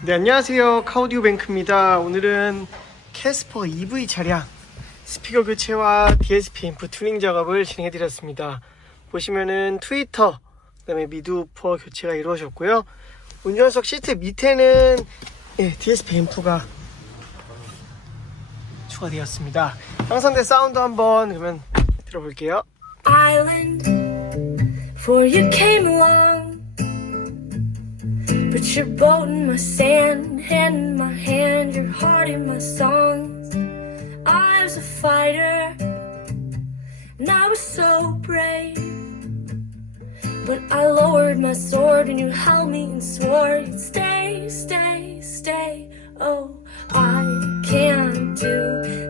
네, 안녕하세요. 카오디오 뱅크입니다. 오늘은 캐스퍼 EV 차량 스피커 교체와 DSP 앰프 튜닝 작업을 진행해 드렸습니다. 보시면은 트위터, 그다음에 미드우퍼 교체가 이루어졌고요. 운전석 시트 밑에는 DSP 앰프가 추가되었습니다. 향상된 사운드 한번 그러면 들어볼게요. Island, before you came along. Put your boat in my sand, hand in my hand, your heart in my songs. I was a fighter, and I was so brave. But I lowered my sword, and you held me and swore you'd stay, stay, stay. Oh, I can't do